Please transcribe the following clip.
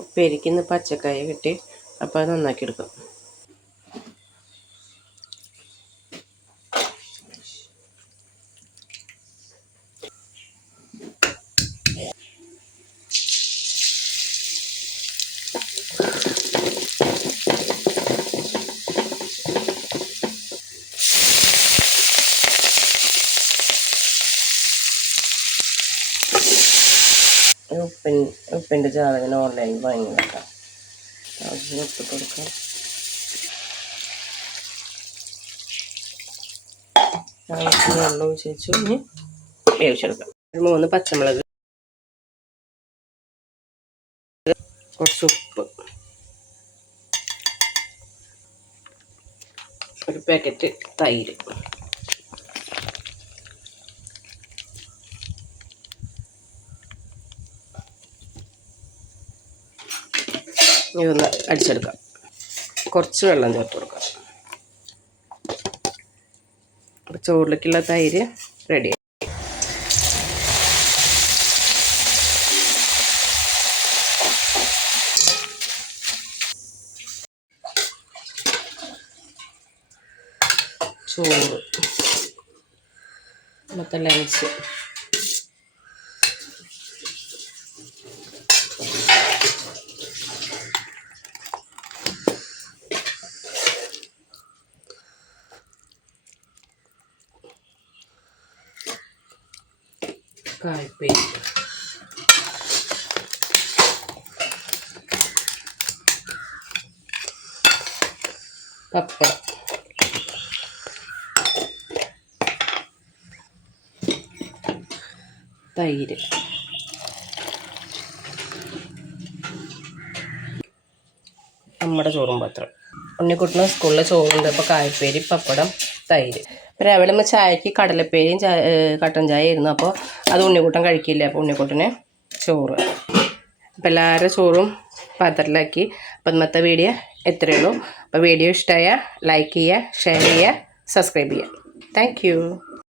ഉപ്പേരിക്ക് ഇന്ന് പച്ചക്കായ കിട്ടി. അപ്പോൾ അത് നന്നാക്കി എടുക്കാം. ഉപ്പിൻ്റെ ജാതകന് ഓൺലൈനിൽ വാങ്ങി വെക്കാം. ആവശ്യം ഉപ്പിട്ട് കൊടുക്കാം. ആവശ്യം വെള്ളം ഒഴിച്ചു ഇനി വേവിച്ചെടുക്കാം. 3 പച്ചമുളക്, കുറച്ച് ഉപ്പ്, ഒരു പാക്കറ്റ് തൈര്, ഇതൊന്ന് അടിച്ചെടുക്കാം. കുറച്ച് വെള്ളം ചേർത്ത് കൊടുക്കാം. അപ്പോൾ ചോറിലേക്കുള്ള തൈര് റെഡി. ചോറ് മൊത്തം ലൈൻസ് കായ്പേരി, പപ്പടം, തൈര്, നമ്മുടെ ചോറും പാത്രം. ഉണ്ണിക്കുട്ടന് സ്കൂളിലെ ചോറുണ്ട്. അപ്പോൾ കായ്പേരി, പപ്പടം, തൈര്. അപ്പോൾ രാവിലെ നമ്മൾ ചായക്ക് കടലപ്പേരിയും കട്ടൻ ചായ ആയിരുന്നു. അപ്പോൾ അത് ഉണ്ണിക്കുട്ടൻ കഴിക്കില്ല. അപ്പോൾ ഉണ്ണിക്കുട്ടന് ചോറ്. അപ്പോൾ എല്ലാവരുടെ ചോറും പാത്രത്തിലാക്കി. അപ്പോൾ ഇന്നത്തെ വീഡിയോ എത്രയേ ഉള്ളൂ. അപ്പോൾ വീഡിയോ ഇഷ്ടമായാൽ ലൈക്ക് ചെയ്യുക, ഷെയർ ചെയ്യുക, സബ്സ്ക്രൈബ് ചെയ്യുക. Thank you.